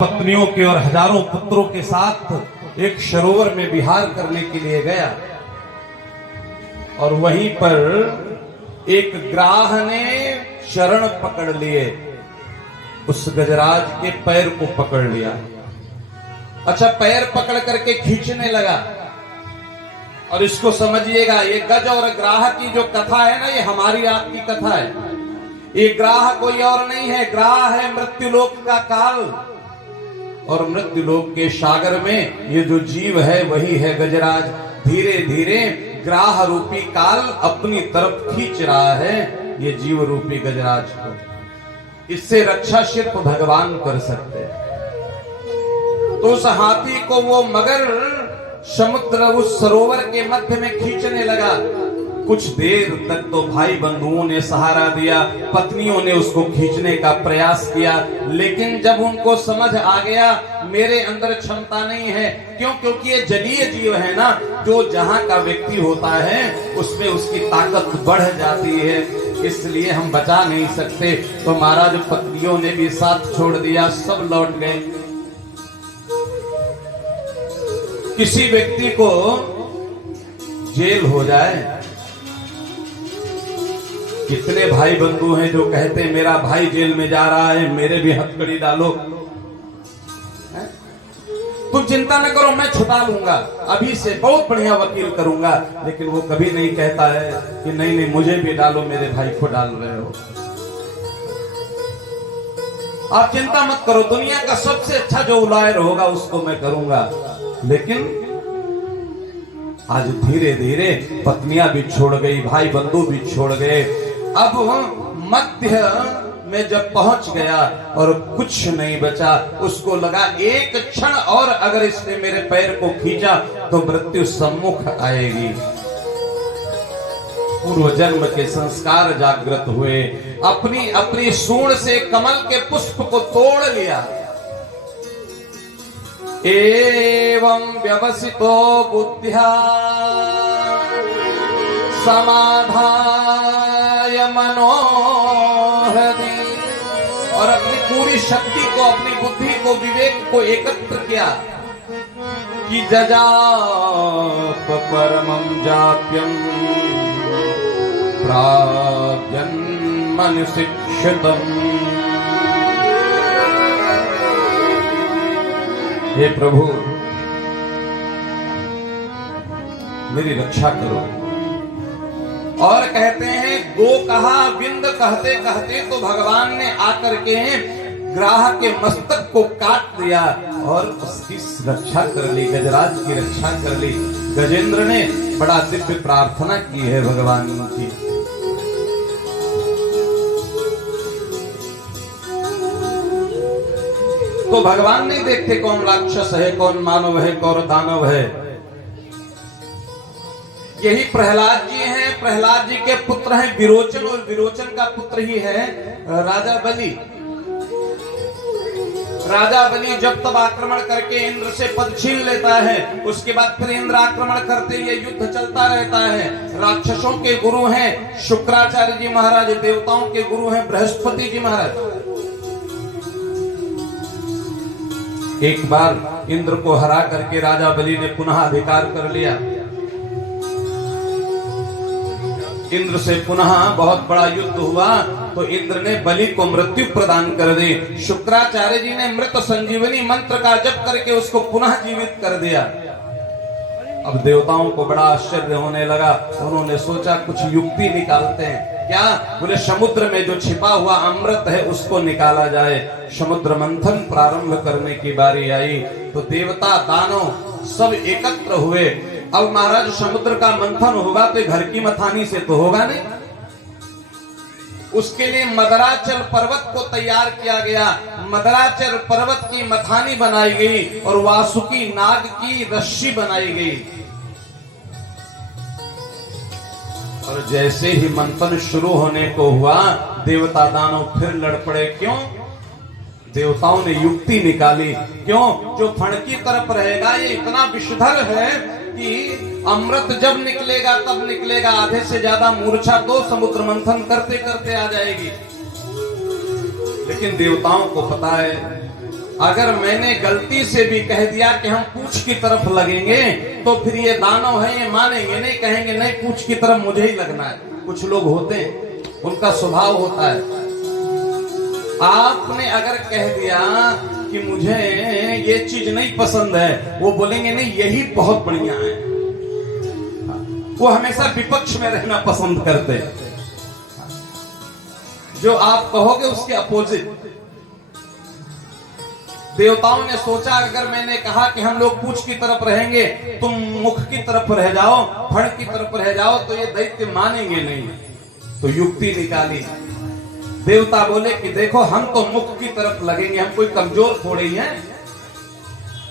पत्नियों के और हजारों पुत्रों के साथ एक सरोवर में विहार करने के लिए गया और वहीं पर एक ग्राह ने शरण पकड़ लिए, उस गजराज के पैर को पकड़ लिया। अच्छा, पैर पकड़ करके खींचने लगा। और इसको समझिएगा, ये गज और ग्राह की जो कथा है ना, ये हमारी आपकी कथा है। ये ग्राह कोई और नहीं है, ग्राह है मृत्युलोक का काल। और मृत्युलोक के सागर में ये जो जीव है वही है गजराज। धीरे धीरे ग्राह रूपी काल अपनी तरफ खींच रहा है ये जीव रूपी गजराज को। इससे रक्षा सिर्फ भगवान कर सकते हैं। तो उस हाथी को वो मगर समुद्र उस सरोवर के मध्य में खींचने लगा। कुछ देर तक तो भाई बंधुओं ने सहारा दिया, पत्नियों ने उसको खींचने का प्रयास किया, लेकिन जब उनको समझ आ गया मेरे अंदर क्षमता नहीं है, क्योंकि ये जलीय जीव है ना, जो जहां का व्यक्ति होता है उसमें उसकी ताकत बढ़ जाती है, इसलिए हम बचा नहीं सकते। तो महाराज पत्नियों ने भी साथ छोड़ दिया, सब लौट गए। किसी व्यक्ति को जेल हो जाए, कितने भाई बंधु हैं जो कहते हैं मेरा भाई जेल में जा रहा है, मेरे भी हथकड़ी डालो। तुम चिंता न करो, मैं छुटा लूंगा, अभी से बहुत बढ़िया वकील करूंगा। लेकिन वो कभी नहीं कहता है कि नहीं नहीं मुझे भी डालो, मेरे भाई को डाल रहे हो। आप चिंता मत करो, दुनिया का सबसे अच्छा जो लॉयर होगा उसको मैं करूंगा। लेकिन आज धीरे धीरे पत्नियां भी छोड़ गई, भाई बंधु भी छोड़ गए। अब मध्य में जब पहुंच गया और कुछ नहीं बचा, उसको लगा एक क्षण और अगर इसने मेरे पैर को खींचा तो मृत्यु सम्मुख आएगी। पूर्व जन्म के संस्कार जागृत हुए, अपनी अपनी सूंड से कमल के पुष्प को तोड़ लिया। एवं व्यवसितो बुद्ध्या समाधाय मनोहृदि, और अपनी पूरी शक्ति को, अपनी बुद्धि को, विवेक को एकत्र किया कि जजाप परमं जाप्यं प्राग्जन्मनि शिक्षितम्। हे प्रभु मेरी रक्षा करो। और कहते हैं गो कहा विंद कहते कहते तो भगवान ने आकर के ग्राह के मस्तक को काट दिया और उसकी रक्षा कर ली, गजराज की रक्षा कर ली। गजेंद्र ने बड़ा दिव्य प्रार्थना की है भगवान की। तो भगवान नहीं देखते कौन राक्षस है, कौन मानव है, कौन दानव है। यही प्रहलाद जी हैं, प्रहलाद जी के पुत्र हैं विरोचन, और विरोचन का पुत्र ही है राजा बलि। राजा बलि जब तब आक्रमण करके इंद्र से पद छीन लेता है, उसके बाद फिर इंद्र आक्रमण करते ये युद्ध चलता रहता है। राक्षसों के गुरु हैं शुक्राचार्य जी महाराज, देवताओं के गुरु हैं बृहस्पति जी महाराज। एक बार इंद्र को हरा करके राजा बलि ने पुनः अधिकार कर लिया। इंद्र से पुनः बहुत बड़ा युद्ध हुआ तो इंद्र ने बलि को मृत्यु प्रदान कर दी। शुक्राचार्य जी ने मृत संजीवनी मंत्र का जप करके उसको पुनः जीवित कर दिया। अब देवताओं को बड़ा आश्चर्य होने लगा, उन्होंने सोचा कुछ युक्ति निकालते हैं। क्या? बोले समुद्र में जो छिपा हुआ अमृत है उसको निकाला जाए। समुद्र मंथन प्रारंभ करने की बारी आई तो देवता दानव सब एकत्र हुए। अब महाराज समुद्र का मंथन होगा तो घर की मथानी से तो होगा नहीं, उसके लिए मदराचल पर्वत को तैयार किया गया। मदराचल पर्वत की मथानी बनाई गई और वासुकी नाग की रस्सी बनाई गई। और जैसे ही मंथन शुरू होने को हुआ देवता दानव फिर लड़ पड़े। क्यों? देवताओं ने युक्ति निकाली। क्यों? जो फण की तरफ रहेगा ये इतना विषधर है कि अमृत जब निकलेगा तब निकलेगा, आधे से ज्यादा मूर्छा तो समुद्र मंथन करते करते आ जाएगी। लेकिन देवताओं को पता है अगर मैंने गलती से भी कह दिया कि हम पूंछ की तरफ लगेंगे तो फिर ये दानव है, ये मानेंगे नहीं, कहेंगे नहीं पूंछ की तरफ मुझे ही लगना है। कुछ लोग होते हैं, उनका स्वभाव होता है। आपने अगर कह दिया कि मुझे ये चीज नहीं पसंद है, वो बोलेंगे नहीं यही बहुत बढ़िया है। वो हमेशा विपक्ष में रहना पसंद करते हैं। जो आप कहोगे उसके अपोजिट। देवताओं ने सोचा अगर मैंने कहा कि हम लोग पूंछ की तरफ रहेंगे, तुम मुख की तरफ रह जाओ, फण की तरफ रह जाओ, तो ये दैत्य मानेंगे नहीं। तो युक्ति निकाली। देवता बोले कि देखो हम तो मुख की तरफ लगेंगे, हम कोई कमजोर थोड़े ही हैं।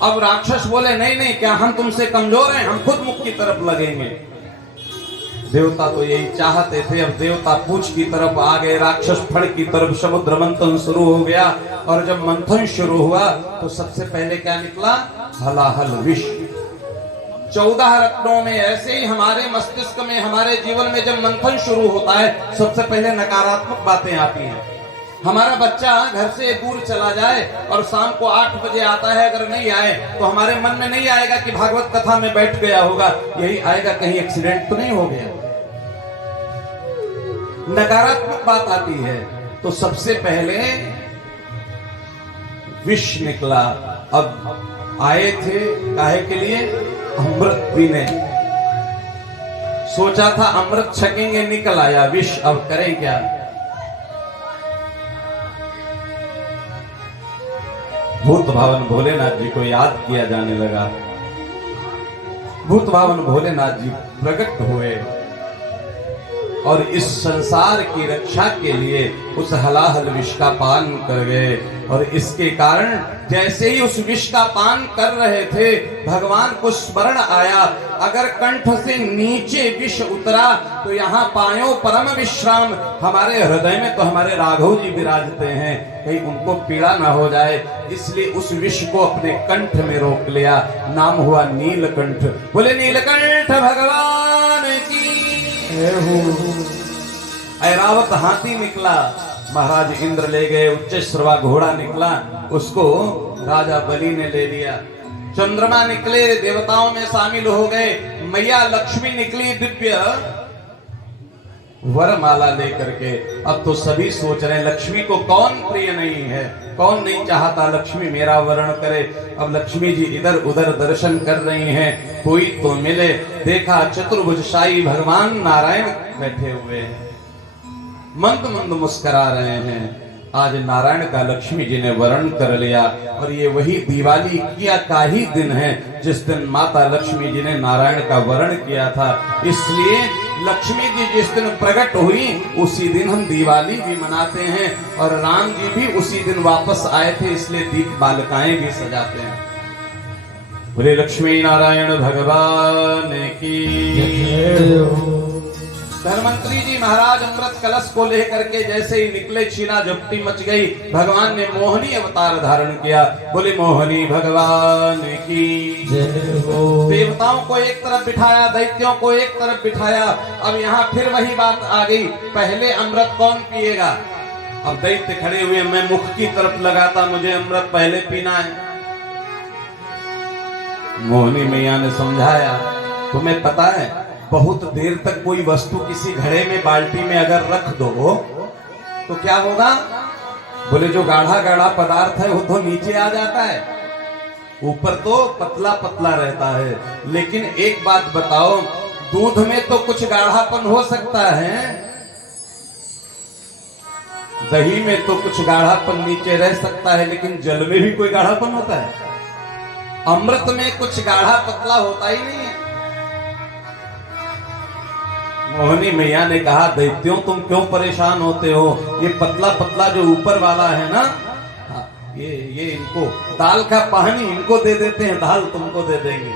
अब राक्षस बोले नहीं नहीं, क्या हम तुमसे कमजोर हैं, हम खुद मुख की तरफ लगेंगे। देवता तो यही चाहते थे। अब देवता पूंछ की तरफ आ गए, राक्षस फण की तरफ। समुद्र मंथन शुरू हो गया और जब मंथन शुरू हुआ तो सबसे पहले क्या निकला? हलाहल विष। 14 रत्नों में ऐसे ही हमारे मस्तिष्क में, हमारे जीवन में जब मंथन शुरू होता है सबसे पहले नकारात्मक बातें आती हैं। हमारा बच्चा घर से दूर चला जाए और शाम को 8 बजे आता है, अगर नहीं आए तो हमारे मन में नहीं आएगा कि भागवत कथा में बैठ गया होगा, यही आएगा कहीं एक्सीडेंट तो नहीं हो गया। नकारात्मक बात आती है। तो सबसे पहले विष निकला। अब आए थे काहे के लिए? अमृत पीने। सोचा था अमृत छकेंगे, निकल आया विष। अब करें क्या? भूत भावन भोलेनाथ जी को याद किया जाने लगा। भूत भावन भोलेनाथ जी प्रकट हुए और इस संसार की रक्षा के लिए उस हलाहल विष का पान कर गए। और इसके कारण जैसे ही उस विष का पान कर रहे थे, भगवान को स्मरण आया, अगर कंठ से नीचे विष उतरा तो यहाँ पायो परम विश्राम। हमारे हृदय में तो हमारे राघव जी विराजते हैं, कहीं उनको पीड़ा ना हो जाए, इसलिए उस विष को अपने कंठ में रोक लिया। नाम हुआ नीलकंठ। बोले नीलकंठ भगवान की। ऐरावत हाथी निकला, महाराज इंद्र ले गए। उच्च श्रवा घोड़ा निकला, उसको राजा बलि ने ले लिया। चंद्रमा निकले, देवताओं में शामिल हो गए। मैया लक्ष्मी निकली दिव्य वरमाला लेकर के। अब तो सभी सोच रहे हैं लक्ष्मी को कौन प्रिय नहीं है, कौन नहीं चाहता लक्ष्मी मेरा वरण करे। अब लक्ष्मी जी इधर उधर दर्शन कर रही हैं, कोई तो मिले। देखा चतुर्भुजशाही भगवान नारायण बैठे हुए हैं, मंद मंद मुस्करा रहे हैं। आज नारायण का लक्ष्मी जी ने वरण कर लिया। और ये वही दिवाली का ही दिन है जिस दिन माता लक्ष्मी जी ने नारायण का वरण किया था। इसलिए लक्ष्मी जी जिस दिन प्रकट हुई उसी दिन हम दिवाली भी मनाते हैं। और राम जी भी उसी दिन वापस आए थे, इसलिए दीप बालिकाएं भी सजाते हैं। बोले लक्ष्मी नारायण भगवान की। धर्मंत्री जी महाराज अमृत कलश को लेकर के जैसे ही निकले, छीना झपटी मच गई। भगवान ने मोहिनी अवतार धारण किया। बोले मोहिनी भगवान की। देवताओं को एक तरफ बिठाया, दैत्यों को एक तरफ बिठाया। अब यहाँ फिर वही बात आ गई, पहले अमृत कौन पिएगा? अब दैत्य खड़े हुए, मैं मुख की तरफ लगाता, मुझे अमृत पहले पीना है। मोहिनी मैया ने समझाया, तुम्हें पता है बहुत देर तक कोई वस्तु किसी घड़े में, बाल्टी में अगर रख दो तो क्या होगा? बोले जो गाढ़ा गाढ़ा पदार्थ है वो तो नीचे आ जाता है, ऊपर तो पतला पतला रहता है। लेकिन एक बात बताओ, दूध में तो कुछ गाढ़ापन हो सकता है, दही में तो कुछ गाढ़ापन नीचे रह सकता है, लेकिन जल में भी कोई गाढ़ापन होता है? अमृत में कुछ गाढ़ा पतला होता ही नहीं है। मोहिनी मैया ने कहा, दैत्यों तुम क्यों परेशान होते हो? ये पतला पतला जो ऊपर वाला है ना, ये इनको दाल का पानी इनको दे देते हैं, दाल तुमको दे देंगे।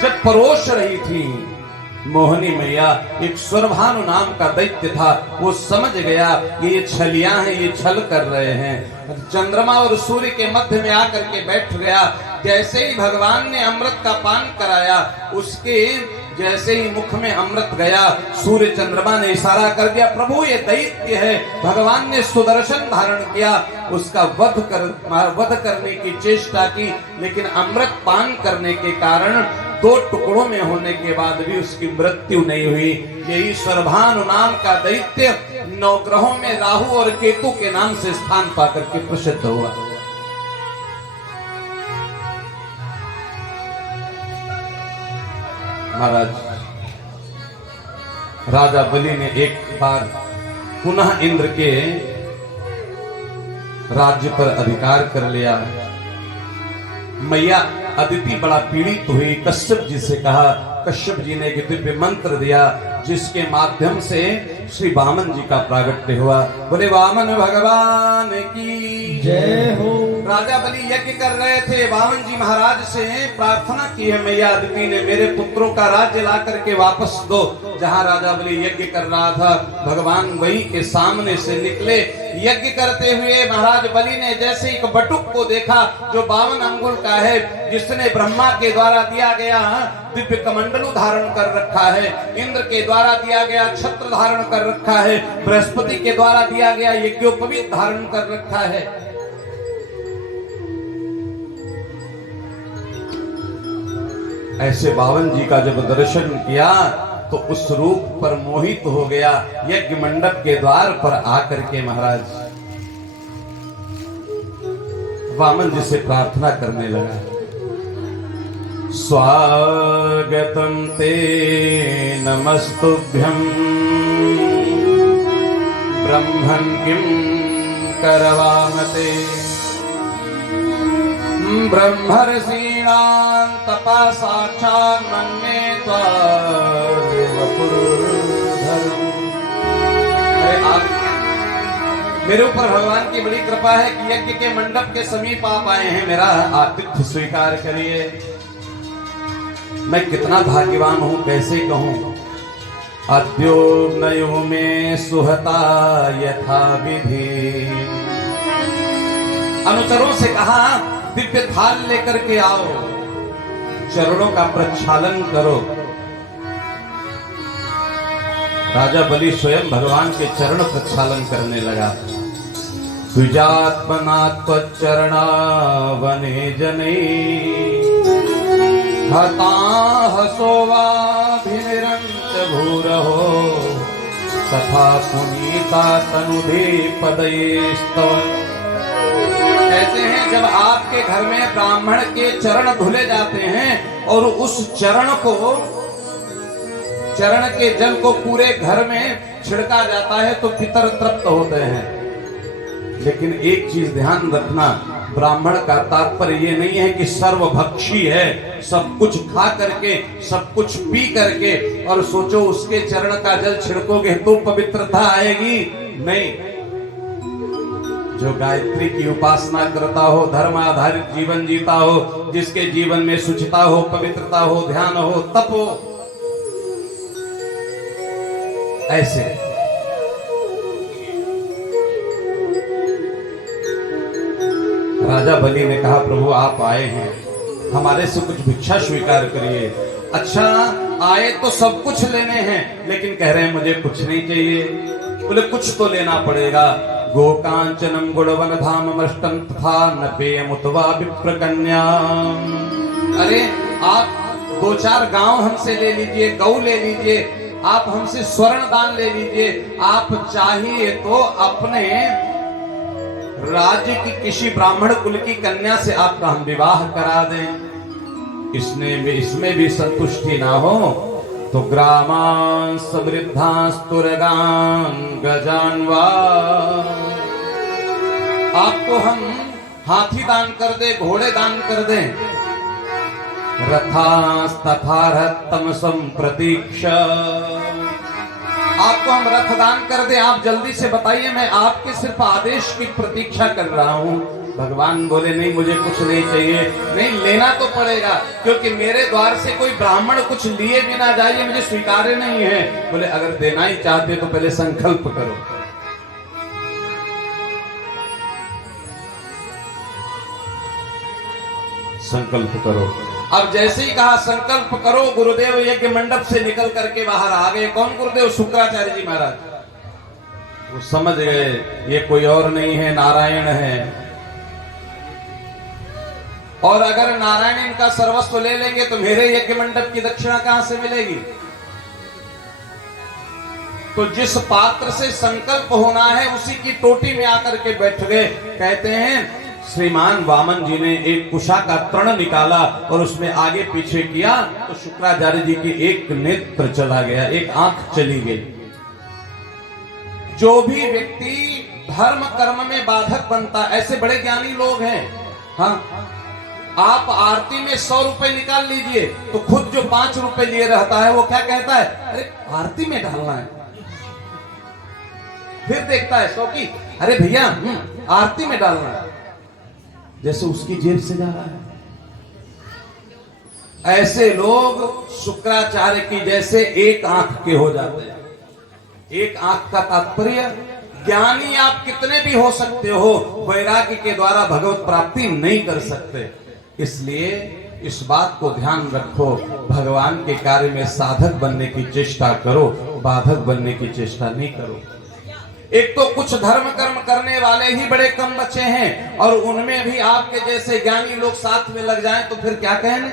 जब परोस रही थी मोहिनी मैया, एक स्वरभानु नाम का दैत्य था, वो समझ गया ये छलियां हैं, ये छल कर रहे हैं। चंद्रमा और सूर्य के मध्य में आकर के बैठ गया। जैसे ही भगवान ने अमृत का पान कराया, उसके जैसे ही मुख में अमृत गया, सूर्य चंद्रमा ने इशारा कर दिया, प्रभु ये दैत्य है। भगवान ने सुदर्शन धारण किया, उसका वध करने की चेष्टा की, लेकिन अमृत पान करने के कारण 2 टुकड़ों में होने के बाद भी उसकी मृत्यु नहीं हुई। यही सर्भानु नाम का दैत्य 9 ग्रहों में राहु और केतु के नाम से स्थान पाकर के प्रसिद्ध हुआ। महाराज राजा बलि ने एक बार पुनः इंद्र के राज्य पर अधिकार कर लिया। मैया अदिति बड़ा पीड़ित हुई, कश्यप जी से कहा। कश्यप जी ने एक दिव्य मंत्र दिया, जिसके माध्यम से श्री वामन जी का प्रागट्य हुआ। बोले वामन भगवान की जय हो। राजा बलि यज्ञ कर रहे थे, वामन जी महाराज से प्रार्थना की है, मैया अदिति ने मेरे पुत्रों का राज्य ला करके वापस दो। जहां राजा बलि यज्ञ कर रहा था, भगवान वहीं के सामने से निकले। यज्ञ करते हुए महाराज बलि ने जैसे एक बटुक को देखा जो 52 अंगुल का है, जिसने ब्रह्मा के द्वारा दिया गया दिव्य कमंडलू धारण कर रखा है, इंद्र के द्वारा दिया गया छत्र धारण कर रखा है, बृहस्पति के द्वारा दिया गया यज्ञोपवीत धारण कर रखा है। ऐसे 52 जी का जब दर्शन किया तो उस रूप पर मोहित हो गया। यज्ञ मंडप के द्वार पर आकर के महाराज वामन जी से प्रार्थना करने लगा, स्वागतम ते नमस्तुभ्यं ब्रह्मन् किं करवामते ब्रह्मर्षीणां तपा साक्षात् मन्ये मेरे ऊपर भगवान की बड़ी कृपा है कि यज्ञ के मंडप के समीप आप आए हैं, मेरा आतिथ्य स्वीकार करिए। मैं कितना भाग्यवान हूं, कैसे कहूं। अद्यो नयो में सुहता यथा विधि। अनुचरों से कहा दिव्य थाल लेकर के आओ, चरणों का प्रक्षालन करो। राजा बलि स्वयं भगवान के चरण प्रक्षालन करने लगा। द्विजात्मना त्वच्चरणा वने जने हता हसोवाभिनिरंत भूरहो तथा पुनीता तनुधे पदयेस्तव। कहते हैं जब आपके घर में ब्राह्मण के चरण धुले जाते हैं और उस चरण के जल को पूरे घर में छिड़का जाता है तो पितर तृप्त होते हैं। लेकिन एक चीज ध्यान रखना, ब्राह्मण का तात्पर्य ये नहीं है कि सर्वभक्षी है, सब कुछ खा करके सब कुछ पी करके और सोचो उसके चरण का जल छिड़कोगे तो पवित्रता आएगी। नहीं, जो गायत्री की उपासना करता हो, धर्म आधारित जीवन जीता हो, जिसके जीवन में शुचिता हो, पवित्रता हो, ध्यान हो, तप हो, ऐसे राजा बलि ने कहा प्रभु आप आए हैं, हमारे से कुछ भिक्षा स्वीकार करिए। अच्छा आए तो सब कुछ लेने हैं, लेकिन कह रहे हैं मुझे कुछ नहीं चाहिए। बोले कुछ तो लेना पड़ेगा। गोकांचनम गुणवन धाममष्टम तथा न पेयमुतवा विप्रकन्या। अरे आप 2-4 गांव हमसे ले लीजिए, गौ ले लीजिए, आप हमसे स्वर्ण दान ले लीजिए। आप चाहिए तो अपने राज्य की किसी ब्राह्मण कुल की कन्या से आपका हम विवाह करा दें। इसमें भी संतुष्टि ना हो तो ग्रामान् समृद्धास्तुरगान् गजान्वा, आपको हम हाथी दान कर दे, घोड़े दान कर दें। रथास्तथारहत्तम संप्रतीक्षा, आपको हम रथ दान कर दे, आप जल्दी से बताइए, मैं आपके सिर्फ आदेश की प्रतीक्षा कर रहा हूं। भगवान बोले नहीं मुझे कुछ नहीं चाहिए। नहीं लेना तो पड़ेगा, क्योंकि मेरे द्वार से कोई ब्राह्मण कुछ लिए बिना जाइए, मुझे स्वीकार्य नहीं है। बोले अगर देना ही चाहते तो पहले संकल्प करो। संकल्प करो। अब जैसे ही कहा संकल्प करो, गुरुदेव यज्ञ मंडप से निकल करके बाहर आ गए। कौन गुरुदेव? शुक्राचार्य जी महाराज। वो समझ गए ये कोई और नहीं है, नारायण है। और अगर नारायण इनका सर्वस्व ले लेंगे तो मेरे यज्ञ मंडप की दक्षिणा कहां से मिलेगी? तो जिस पात्र से संकल्प होना है उसी की टोटी में आकर के बैठ गए। कहते हैं श्रीमान वामन जी ने एक कुशा का तृण निकाला और उसमें आगे पीछे किया तो शुक्राचार्य जी की एक नेत्र चला गया, एक आंख चली गई। जो भी व्यक्ति धर्म कर्म में बाधक बनता, ऐसे बड़े ज्ञानी लोग हैं। हाँ, आप आरती में 100 रुपए निकाल लीजिए तो खुद जो 5 रुपए लिए रहता है वो क्या कहता है? अरे आरती में डालना है। फिर देखता है 100 की, अरे भैया आरती में डालना है, जैसे उसकी जेब से जा रहा है। ऐसे लोग शुक्राचार्य की जैसे एक आंख के हो जाते हैं। एक आंख का तात्पर्य, ज्ञानी आप कितने भी हो सकते हो, वैराग्य के द्वारा भगवत प्राप्ति नहीं कर सकते। इसलिए इस बात को ध्यान रखो, भगवान के कार्य में साधक बनने की चेष्टा करो, बाधक बनने की चेष्टा नहीं करो। एक तो कुछ धर्म कर्म करने वाले ही बड़े कम बचे हैं और उनमें भी आपके जैसे ज्ञानी लोग साथ में लग जाएं तो फिर क्या कहने।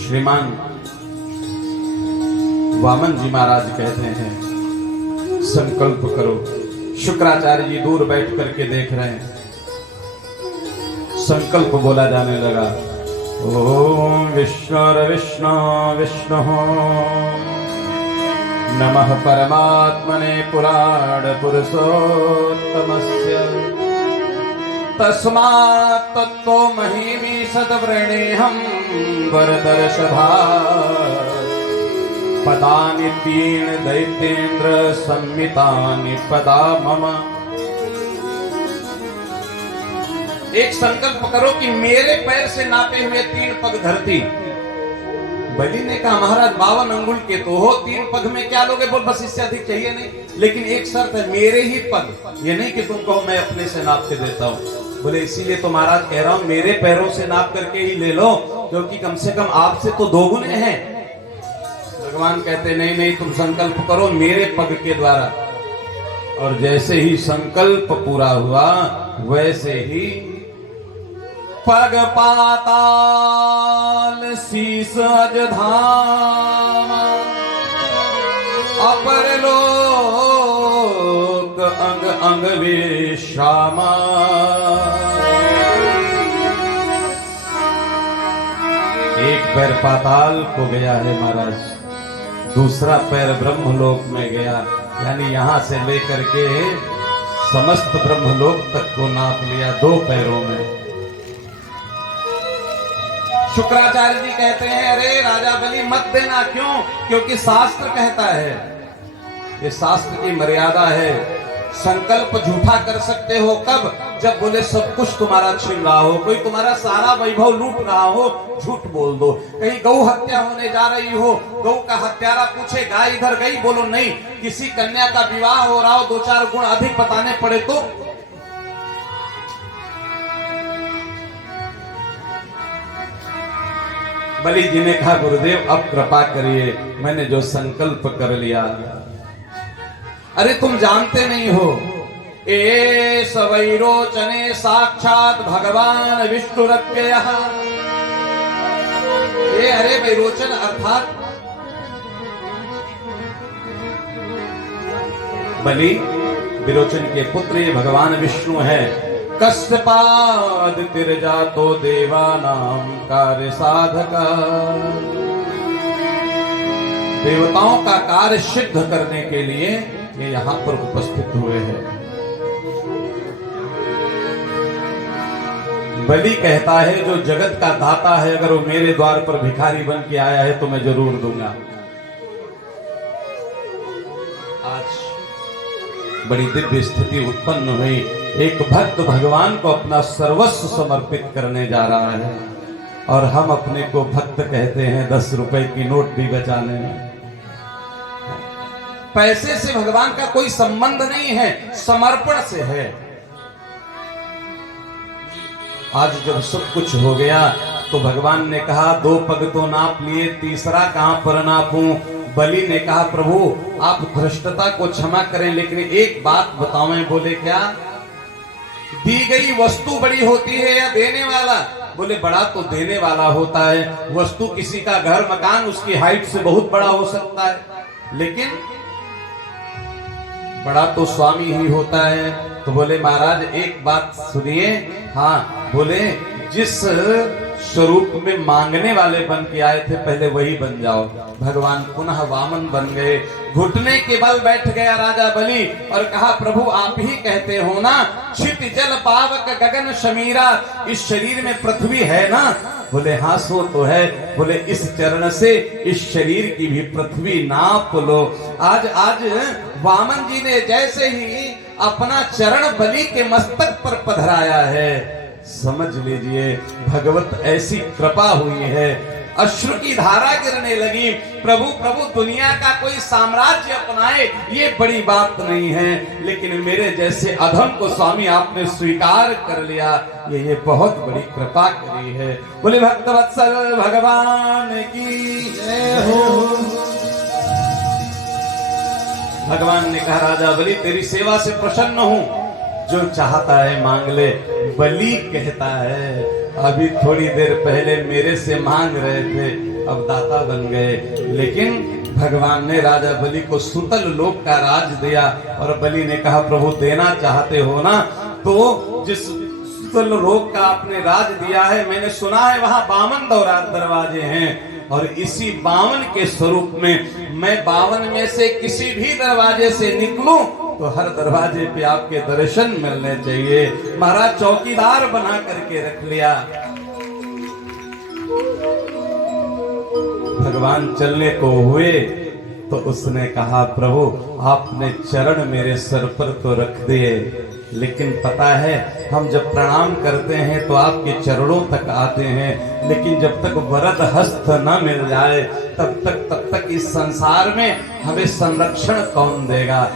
श्रीमान वामन जी महाराज कहते हैं संकल्प करो। शुक्राचार्य जी दूर बैठ करके देख रहे हैं। संकल्प बोला जाने लगा, ओम विष्णु विष्णु विष्णु नमः परमात्मने पुराण पुरुषोत्तमस्य तस्मात् तत्तो महीमी सद्व्रणेहं वरदर्शभा पदानि तीन दैत्येन्द्र संमितानि पदा मम। एक संकल्प करो कि मेरे पैर से नापे हुए 3 पग धरती। बलि ने कहा महाराज 52 अंगुल के तो हो, 3 पग में क्या लोगे? बोल बस इससे अधिक चाहिए नहीं, लेकिन एक शर्त है, मेरे ही पग, ये नहीं कि तुम कहो मैं अपने से नाप के देता हूं। बोले इसीलिए तो महाराज कह रहा हूं मेरे पैरों से नाप करके ही ले लो, क्योंकि कम से कम आपसे तो 2 गुने हैं। भगवान कहते नहीं नहीं, तुम संकल्प करो मेरे पग के द्वारा। और जैसे ही संकल्प पूरा हुआ वैसे ही पग पाताल शीस अजधाम अपर लोक अंग अंग विश्रामा। एक पैर पाताल को गया है महाराज, दूसरा पैर ब्रह्मलोक में गया, यानी यहां से लेकर के समस्त ब्रह्मलोक तक को नाप लिया 2 पैरों में। शुक्राचार्य जी कहते हैं अरे राजा बलि मत देना। क्यों? क्योंकि शास्त्र कहता है, ये शास्त्र की मर्यादा है। संकल्प झूठा कर सकते हो कब? जब बोले सब कुछ तुम्हारा छीन रहा हो, कोई तुम्हारा सारा वैभव लूट रहा हो, झूठ बोल दो। कहीं गौ हत्या होने जा रही हो, गौ का हत्यारा पूछे गाय इधर गई, बोलो नहीं। किसी कन्या का विवाह हो रहा हो, 2-4 गुण अधिक बताने पड़े तो बलि जी ने कहा गुरुदेव अब कृपा करिए, मैंने जो संकल्प कर लिया। अरे तुम जानते नहीं हो, ए सवैरोचने साक्षात भगवान विष्णुरव्ययः। ये अरे वैरोचन अर्थात बलि विरोचन के पुत्र ये भगवान विष्णु है। कश्यपाद तिरजातो देवानां कार्य साधका, देवताओं का कार्य सिद्ध करने के लिए ये यहां पर उपस्थित हुए हैं। बलि कहता है जो जगत का दाता है, अगर वो मेरे द्वार पर भिखारी बन के आया है तो मैं जरूर दूंगा। आज बड़ी दिव्य स्थिति उत्पन्न हुई। एक भक्त भगवान को अपना सर्वस्व समर्पित करने जा रहा है और हम अपने को भक्त कहते हैं 10 रुपए की नोट भी बचाने में। पैसे से भगवान का कोई संबंध नहीं है, समर्पण से है। आज जब सब कुछ हो गया तो भगवान ने कहा 2 पग तो नाप लिए, तीसरा कहां पर नापूं। बलि ने कहा प्रभु आप धृष्टता को क्षमा करें, लेकिन एक बात बताओ। बोले क्या? दी गई वस्तु बड़ी होती है या देने वाला? बोले बड़ा तो देने वाला होता है। वस्तु किसी का घर मकान उसकी हाइट से बहुत बड़ा हो सकता है, लेकिन बड़ा तो स्वामी ही होता है। तो बोले महाराज एक बात सुनिए। हाँ बोले जिस स्वरूप में मांगने वाले बन के आए थे पहले वही बन जाओ। भगवान पुनः वामन बन गए, घुटने के बल बैठ गया राजा बलि और कहा प्रभु आप ही कहते हो ना, क्षित जल पावक गगन शमीरा, इस शरीर में पृथ्वी है ना? बोले हाँ सो तो है। बोले इस चरण से इस शरीर की भी पृथ्वी नाप लो। आज वामन जी ने जैसे ही अपना चरण बलि के मस्तक पर पधराया है, समझ लीजिए भगवत ऐसी कृपा हुई है, अश्रु की धारा गिरने लगी। प्रभु प्रभु दुनिया का कोई साम्राज्य अपनाए ये बड़ी बात नहीं है, लेकिन मेरे जैसे अधम को स्वामी आपने स्वीकार कर लिया, ये बहुत बड़ी कृपा करी है। बोले भक्तवत्सल भगवान की जय हो। भगवान ने कहा राजा बलि तेरी सेवा से प्रसन्न हूं, जो चाहता है मांग ले। बलि कहता है अभी थोड़ी देर पहले मेरे से मांग रहे थे, अब दाता बन गए। लेकिन भगवान ने राजा बलि को सुतल लोक का राज दिया और बलि ने कहा प्रभु देना चाहते हो ना, तो जिस सुतल लोक का आपने राज दिया है मैंने सुना है वहां 52 दरवाजे हैं, और इसी 52 के स्वरूप में मैं 52 में से किसी भी दरवाजे से निकलूं तो हर दरवाजे पे आपके दर्शन मिलने चाहिए। महाराज चौकीदार बना करके रख लिया। भगवान चलने को हुए तो उसने कहा प्रभु आपने चरण मेरे सर पर तो रख दिए, लेकिन पता है हम जब प्रणाम करते हैं तो आपके चरणों तक आते हैं, लेकिन जब तक वरद हस्त न मिल जाए तब तक इस संसार में हमें संरक्षण कौन देगा?